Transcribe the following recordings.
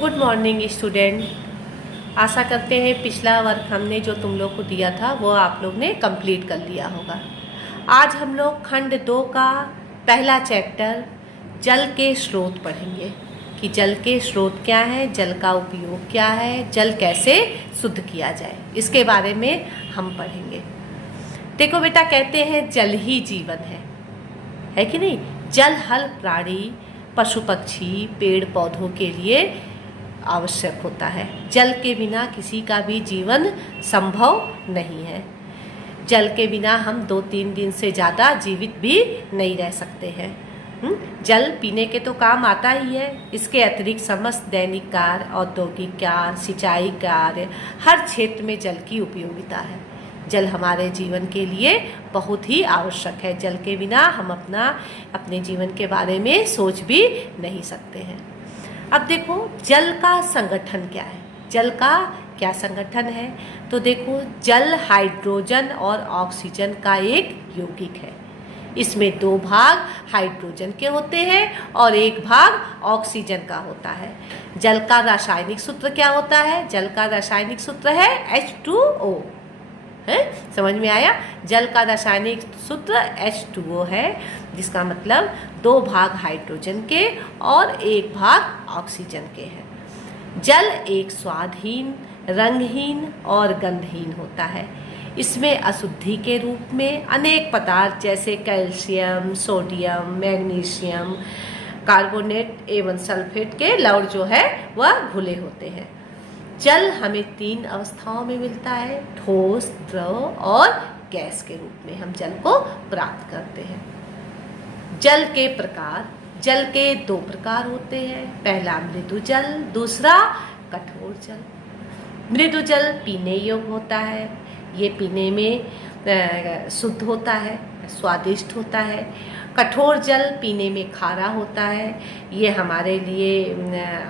Good morning student. आशा करते हैं पिछला वर्क हमने जो तुम लोग को दिया था वो आप लोग ने कंप्लीट कर लिया होगा। आज हम लोग खंड 2 का पहला चैप्टर जल के स्रोत पढ़ेंगे कि जल के स्रोत क्या है, जल का उपयोग क्या है, जल कैसे शुद्ध किया जाए, इसके बारे में हम पढ़ेंगे। देखो बेटा, कहते हैं जल ही जीवन है कि नहीं। जल हर प्राणी, पशु पक्षी, पेड़ पौधों के लिए आवश्यक होता है। जल के बिना किसी का भी जीवन संभव नहीं है। जल के बिना हम 2-3 दिन से ज़्यादा जीवित भी नहीं रह सकते हैं। जल पीने के तो काम आता ही है, इसके अतिरिक्त समस्त दैनिक कार्य, औद्योगिक कार्य, सिंचाई कार्य, हर क्षेत्र में जल की उपयोगिता है। जल हमारे जीवन के लिए बहुत ही आवश्यक है। जल के बिना हम अपने जीवन के बारे में सोच भी नहीं सकते हैं। अब देखो, जल का संगठन क्या है, जल का क्या संगठन है। तो देखो, जल हाइड्रोजन और ऑक्सीजन का एक यौगिक है। इसमें 2 भाग हाइड्रोजन के होते हैं और 1 भाग ऑक्सीजन का होता है। जल का रासायनिक सूत्र क्या होता है? जल का रासायनिक सूत्र है H2O। है, समझ में आया? जल का रासायनिक सूत्र H2O है, जिसका मतलब 2 भाग हाइड्रोजन के और 1 भाग ऑक्सीजन के हैं। जल एक स्वादहीन, रंगहीन और गंधहीन होता है। इसमें अशुद्धि के रूप में अनेक पदार्थ जैसे कैल्शियम, सोडियम, मैग्नीशियम, कार्बोनेट एवं सल्फेट के लवण जो है वह घुले होते हैं। जल हमें 3 अवस्थाओं में मिलता है, ठोस, द्रव और गैस के रूप में हम जल को प्राप्त करते हैं। जल के प्रकार, जल के 2 प्रकार होते हैं। पहला मृदु जल, दूसरा कठोर जल। मृदु जल पीने योग्य होता है, ये पीने में शुद्ध होता है, स्वादिष्ट होता है। कठोर जल पीने में खारा होता है, ये हमारे लिए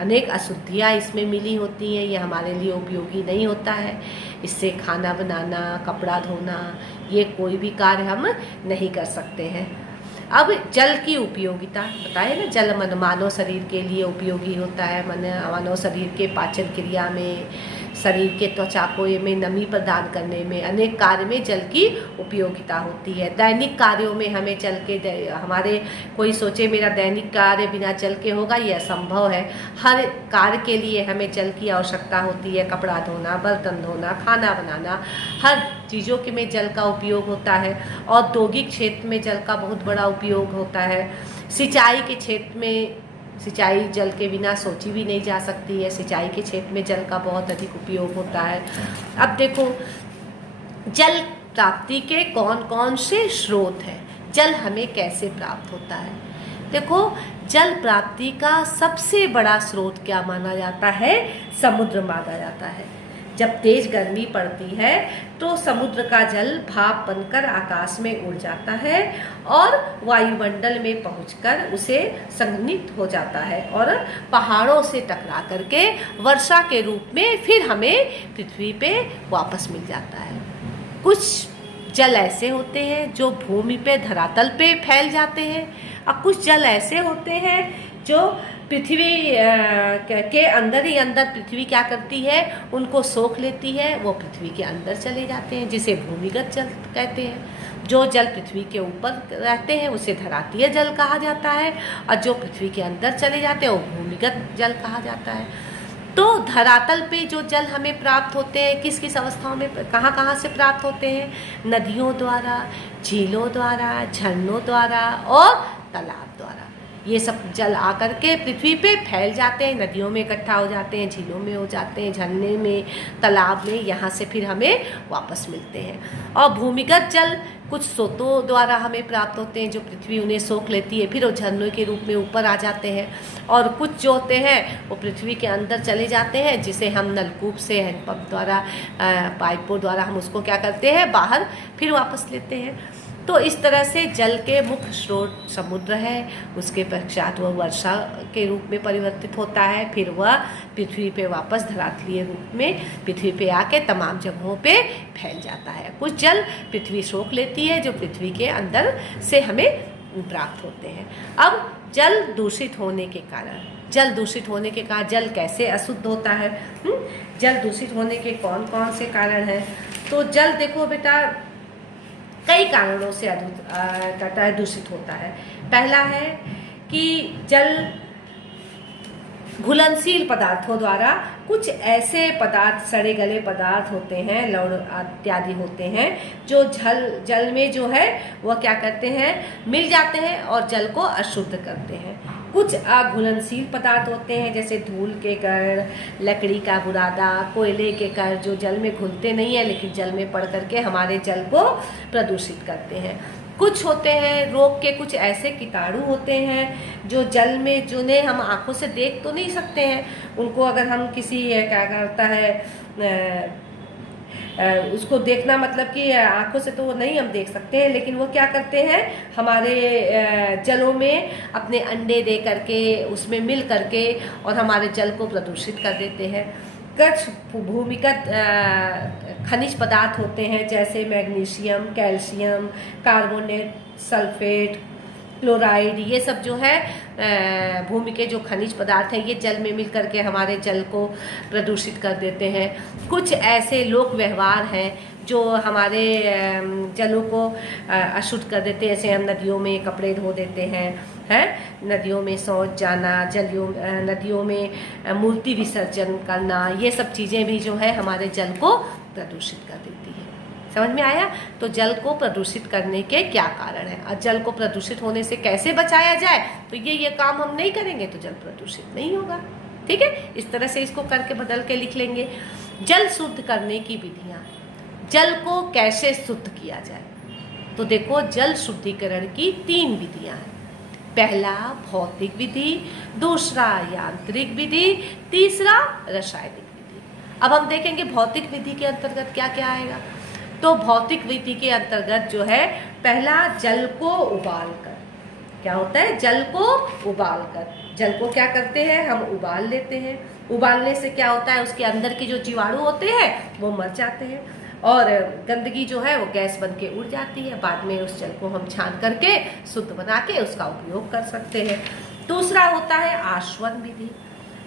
अनेक अशुद्धियाँ इसमें मिली होती हैं, ये हमारे लिए उपयोगी नहीं होता है। इससे खाना बनाना, कपड़ा धोना, ये कोई भी कार्य हम नहीं कर सकते हैं। अब जल की उपयोगिता बताए ना, जल मानव शरीर के लिए उपयोगी होता है। मानव शरीर के पाचन क्रिया में, शरीर के त्वचा को में नमी प्रदान करने में, अनेक कार्य में जल की उपयोगिता होती है। दैनिक कार्यों में हमें जल के, हमारे कोई सोचे मेरा दैनिक कार्य बिना जल के होगा, ये असंभव है। हर कार्य के लिए हमें जल की आवश्यकता होती है। कपड़ा धोना, बर्तन धोना, खाना बनाना, हर चीज़ों के में जल का उपयोग होता है। औद्योगिक क्षेत्र में जल का बहुत बड़ा उपयोग होता है। सिंचाई के क्षेत्र में, सिंचाई जल के बिना सोची भी नहीं जा सकती है। सिंचाई के क्षेत्र में जल का बहुत अधिक उपयोग होता है। अब देखो, जल प्राप्ति के कौन कौन से स्रोत हैं, जल हमें कैसे प्राप्त होता है। देखो, जल प्राप्ति का सबसे बड़ा स्रोत क्या माना जाता है? समुद्र माना जाता है। जब तेज गर्मी पड़ती है तो समुद्र का जल भाप बनकर आकाश में उड़ जाता है और वायुमंडल में पहुंचकर उसे संघनित हो जाता है और पहाड़ों से टकरा करके वर्षा के रूप में फिर हमें पृथ्वी पे वापस मिल जाता है। कुछ जल ऐसे होते हैं जो भूमि पे, धरातल पे फैल जाते हैं, और कुछ जल ऐसे होते हैं जो पृथ्वी के अंदर ही अंदर पृथ्वी क्या करती है, उनको सोख लेती है, वो पृथ्वी के अंदर चले जाते हैं, जिसे भूमिगत जल कहते हैं। जो जल पृथ्वी के ऊपर रहते हैं उसे धरातीय जल कहा जाता है, और जो पृथ्वी के अंदर चले जाते हैं वो भूमिगत जल कहा जाता है। तो धरातल पे जो जल हमें प्राप्त होते हैं, किस किस अवस्थाओं में, कहाँ कहाँ से प्राप्त होते हैं? नदियों द्वारा, झीलों द्वारा, झरनों द्वारा और तालाब द्वारा। ये सब जल आकर के पृथ्वी पे फैल जाते हैं, नदियों में इकट्ठा हो जाते हैं, झीलों में हो जाते हैं, झरने में, तालाब में, यहाँ से फिर हमें वापस मिलते हैं। और भूमिगत जल कुछ स्रोतों द्वारा हमें प्राप्त होते हैं, जो पृथ्वी उन्हें सोख लेती है, फिर वो झरनों के रूप में ऊपर आ जाते हैं। और कुछ जो होते हैं वो पृथ्वी के अंदर चले जाते हैं, जिसे हम नलकूप से, हैंडपम्प द्वारा, पाइपों द्वारा हम उसको क्या करते हैं, बाहर फिर वापस लेते हैं। तो इस तरह से जल के मुख्य स्रोत समुद्र है, उसके पश्चात वह वर्षा के रूप में परिवर्तित होता है, फिर वह पृथ्वी पे वापस धरातलीय रूप में पृथ्वी पे आके तमाम जगहों पे फैल जाता है। कुछ जल पृथ्वी सोख लेती है, जो पृथ्वी के अंदर से हमें प्राप्त होते हैं। अब जल दूषित होने के कारण जल दूषित होने के कारण जल कैसे अशुद्ध होता है, जल दूषित होने के कौन कौन से कारण हैं। तो जल देखो बेटा कई कारणों से दूषित होता है। पहला है कि जल घुलनशील पदार्थों द्वारा, कुछ ऐसे पदार्थ सड़े गले पदार्थ होते हैं, लवण इत्यादि होते हैं जो जल में जो है वह क्या करते हैं, मिल जाते हैं और जल को अशुद्ध करते हैं। कुछ अघुलनशील पदार्थ होते हैं जैसे धूल के कण, लकड़ी का बुरादा, कोयले के कण जो जल में घुलते नहीं है लेकिन जल में पड़ करके हमारे जल को प्रदूषित करते हैं। कुछ होते हैं रोग के, कुछ ऐसे कीटाणु होते हैं जो जल में, जिन्हें हम आंखों से देख तो नहीं सकते हैं, उनको अगर हम किसी क्या करता है उसको देखना मतलब कि आंखों से तो वो नहीं हम देख सकते हैं, लेकिन वो क्या करते हैं हमारे जलों में अपने अंडे दे करके उसमें मिल करके और हमारे जल को प्रदूषित कर देते हैं। कुछ भूमिगत खनिज पदार्थ होते हैं जैसे magnesium, calcium, carbonate, sulphate, chloride, ये सब जो है भूमि के जो खनिज पदार्थ हैं ये जल में मिल करके हमारे जल को प्रदूषित कर देते हैं। कुछ ऐसे लोक व्यवहार हैं जो हमारे जलों को अशुद्ध कर देते हैं, जैसे हम नदियों में कपड़े धो देते हैं, नदियों में शौच जाना, नदियों में मूर्ति विसर्जन करना, ये सब चीज़ें भी जो है हमारे जल को प्रदूषित कर देती है। समझ में आया? तो जल को प्रदूषित करने के क्या कारण है और जल को प्रदूषित होने से कैसे बचाया जाए, तो ये काम हम नहीं करेंगे तो जल प्रदूषित नहीं होगा। ठीक है, इस तरह से इसको करके बदल के लिख लेंगे। जल शुद्ध करने की विधियाँ, जल को कैसे शुद्ध किया जाए, तो देखो जल शुद्धिकरण की 3 विधियाँ हैं। पहला भौतिक विधि, दूसरा यांत्रिक विधि, तीसरा रासायनिक विधि। अब हम देखेंगे भौतिक विधि के अंतर्गत क्या क्या आएगा। तो भौतिक विधि के अंतर्गत जो है पहला जल को उबालकर, क्या होता है, जल को उबालकर, जल को क्या करते हैं हम उबाल लेते हैं। उबालने से क्या होता है उसके अंदर के जो जीवाणु होते हैं वो मर जाते हैं और गंदगी जो है वो गैस बन के उड़ जाती है। बाद में उस जल को हम छान करके शुद्ध बना के उसका उपयोग कर सकते हैं। दूसरा होता है आसवन विधि।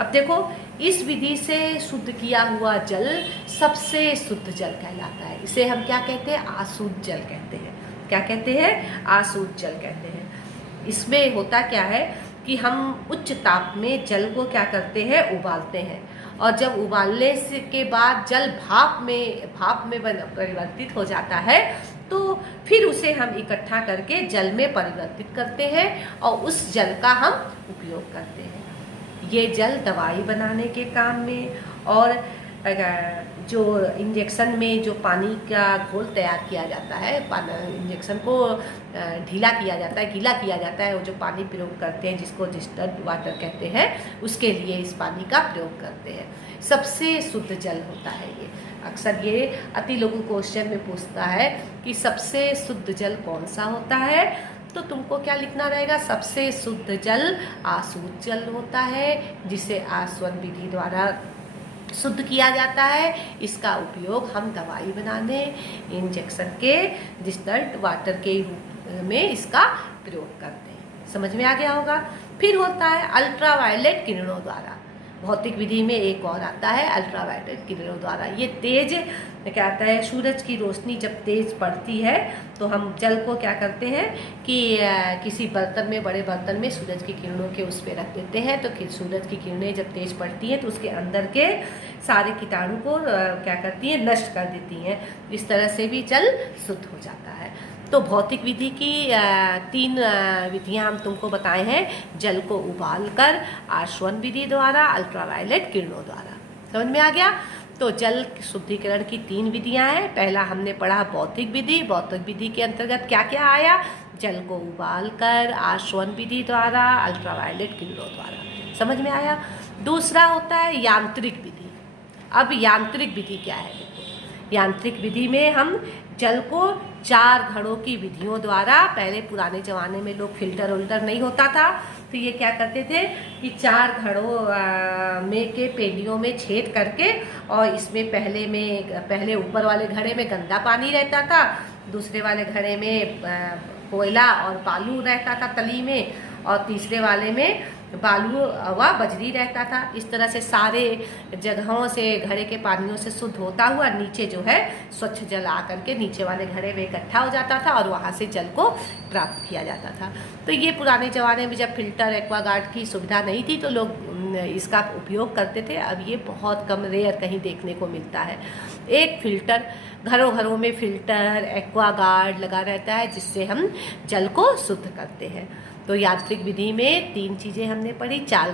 अब देखो इस विधि से शुद्ध किया हुआ जल सबसे शुद्ध जल कहलाता है। इसे हम क्या कहते हैं, आशुद्ध जल कहते हैं। क्या कहते हैं, आशुद्ध जल कहते हैं। इसमें होता क्या है कि हम उच्च ताप में जल को क्या करते हैं, उबालते हैं और जब उबालने से के बाद जल भाप में परिवर्तित हो जाता है तो फिर उसे हम इकट्ठा करके जल में परिवर्तित करते हैं और उस जल का हम उपयोग करते हैं। ये जल दवाई बनाने के काम में और जो इंजेक्शन में जो पानी का घोल तैयार किया जाता है, इंजेक्शन को ढीला किया जाता है, गीला किया जाता है, वो जो पानी प्रयोग करते हैं जिसको डिस्टर्ड वाटर कहते हैं, उसके लिए इस पानी का प्रयोग करते हैं। सबसे शुद्ध जल होता है ये। अक्सर ये अति लोगों क्वेश्चन में पूछता है कि सबसे शुद्ध जल कौन सा होता है, तो तुमको क्या लिखना रहेगा, सबसे शुद्ध जल आशुद्ध जल होता है जिसे आसवन विधि द्वारा शुद्ध किया जाता है। इसका उपयोग हम दवाई बनाने, इंजेक्शन के डिस्टल्ट वाटर के रूप में इसका प्रयोग करते हैं। समझ में आ गया होगा। फिर होता है अल्ट्रावायलेट किरणों द्वारा। भौतिक विधि में एक और आता है अल्ट्रावायलेट किरणों द्वारा। ये तेज क्या आता है, सूरज की रोशनी जब तेज पड़ती है तो हम जल को क्या करते हैं कि किसी बर्तन में, बड़े बर्तन में सूरज की किरणों के उस पर रख देते हैं। तो सूरज की किरणें जब तेज पड़ती हैं तो उसके अंदर के सारे कीटाणु को क्या करती हैं, नष्ट कर देती हैं। इस तरह से भी जल शुद्ध हो जाता है। तो भौतिक विधि की 3 विधियां हम तुमको बताए हैं, जल को उबालकर, आसवन विधि द्वारा, अल्ट्रावायलेट किरणों द्वारा। समझ में आ गया। तो जल शुद्धिकरण की 3 विधियां हैं। पहला हमने पढ़ा भौतिक विधि। भौतिक विधि के अंतर्गत क्या क्या आया, जल को उबालकर, आसवन विधि द्वारा, अल्ट्रावायलेट किरणों द्वारा। समझ में आया। दूसरा होता है यांत्रिक विधि। अब यांत्रिक विधि क्या है, यांत्रिक विधि में हम जल को 4 घड़ों की विधियों द्वारा, पहले पुराने जमाने में लोग फिल्टर उल्टर नहीं होता था तो ये क्या करते थे कि 4 घड़ों में के पेंडियों में छेद करके और इसमें पहले ऊपर वाले घड़े में गंदा पानी रहता था, दूसरे वाले घड़े में कोयला और बालू रहता था तली में, और तीसरे वाले में बालू व बजरी रहता था। इस तरह से सारे जगहों से घड़े के पानियों से शुद्ध होता हुआ नीचे जो है स्वच्छ जल आकर के नीचे वाले घड़े में इकट्ठा हो जाता था और वहाँ से जल को प्राप्त किया जाता था। तो ये पुराने ज़माने में जब फिल्टर एक्वागार्ड की सुविधा नहीं थी तो लोग इसका उपयोग करते थे। अब ये बहुत कम, रेयर कहीं देखने को मिलता है। एक फिल्टर, घरों घरों में फिल्टर एक्वागार्ड लगा रहता है जिससे हम जल को शुद्ध करते हैं। तो यांत्रिक विधि में 3 चीज़ें हमने पढ़ी। चार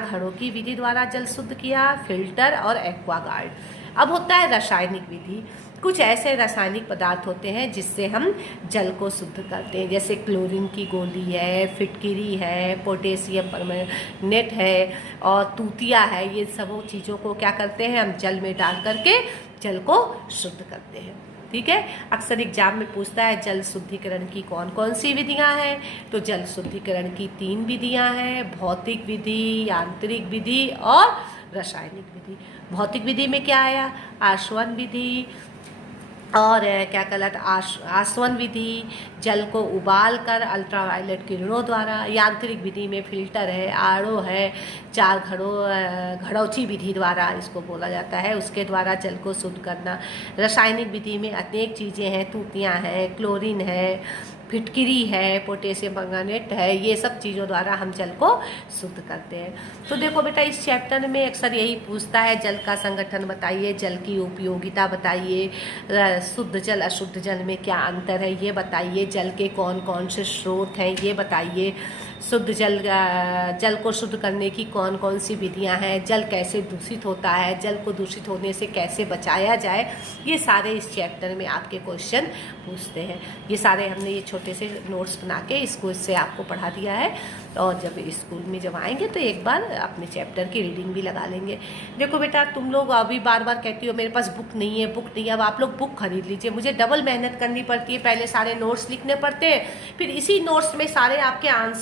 घड़ों की विधि द्वारा जल शुद्ध किया, फिल्टर और एक्वागार्ड। अब होता है रासायनिक विधि। कुछ ऐसे रासायनिक पदार्थ होते हैं जिससे हम जल को शुद्ध करते हैं, जैसे क्लोरीन की गोली है, फिटकिरी है, पोटेशियम परमैंगनेट है और तूतिया है। ये सब चीज़ों को क्या करते हैं, हम जल में डाल करके जल को शुद्ध करते हैं। ठीक है, अक्सर एग्जाम में पूछता है जल शुद्धिकरण की कौन कौन सी विधियां हैं। तो जल शुद्धिकरण की 3 विधियां हैं, भौतिक विधि, यांत्रिक विधि और रासायनिक विधि। भौतिक विधि में क्या आया, आसवन विधि और क्या कहलाता आसवन विधि, जल को उबाल कर अल्ट्रावायलेट किरणों द्वारा। यांत्रिक विधि में फिल्टर है, आरओ है, 4 घड़ौची विधि द्वारा इसको बोला जाता है, उसके द्वारा जल को शुद्ध करना। रासायनिक विधि में अनेक चीज़ें हैं, तूतियाँ हैं, क्लोरीन है, फिटकिरी है, पोटेशियम परमैंगनेट है, ये सब चीज़ों द्वारा हम जल को शुद्ध करते हैं। तो देखो बेटा, इस चैप्टर में अक्सर यही पूछता है, जल का संगठन बताइए, जल की उपयोगिता बताइए, शुद्ध जल अशुद्ध जल में क्या अंतर है ये बताइए, जल के कौन कौन से स्रोत हैं ये बताइए, शुद्ध जल को शुद्ध करने की कौन कौन सी विधियां हैं, जल कैसे दूषित होता है, जल को दूषित होने से कैसे बचाया जाए, ये सारे इस चैप्टर में आपके क्वेश्चन पूछते हैं। ये सारे हमने ये छोटे से नोट्स बना के इसको इससे आपको पढ़ा दिया है। और जब स्कूल में जब आएंगे तो एक बार अपने चैप्टर की रीडिंग भी लगा लेंगे। देखो बेटा, तुम लोग अभी बार बार कहती हो मेरे पास बुक नहीं है, अब आप लोग बुक खरीद लीजिए। मुझे डबल मेहनत करनी पड़ती है, पहले सारे नोट्स लिखने पड़ते हैं, फिर इसी नोट्स में सारे आपके आंसर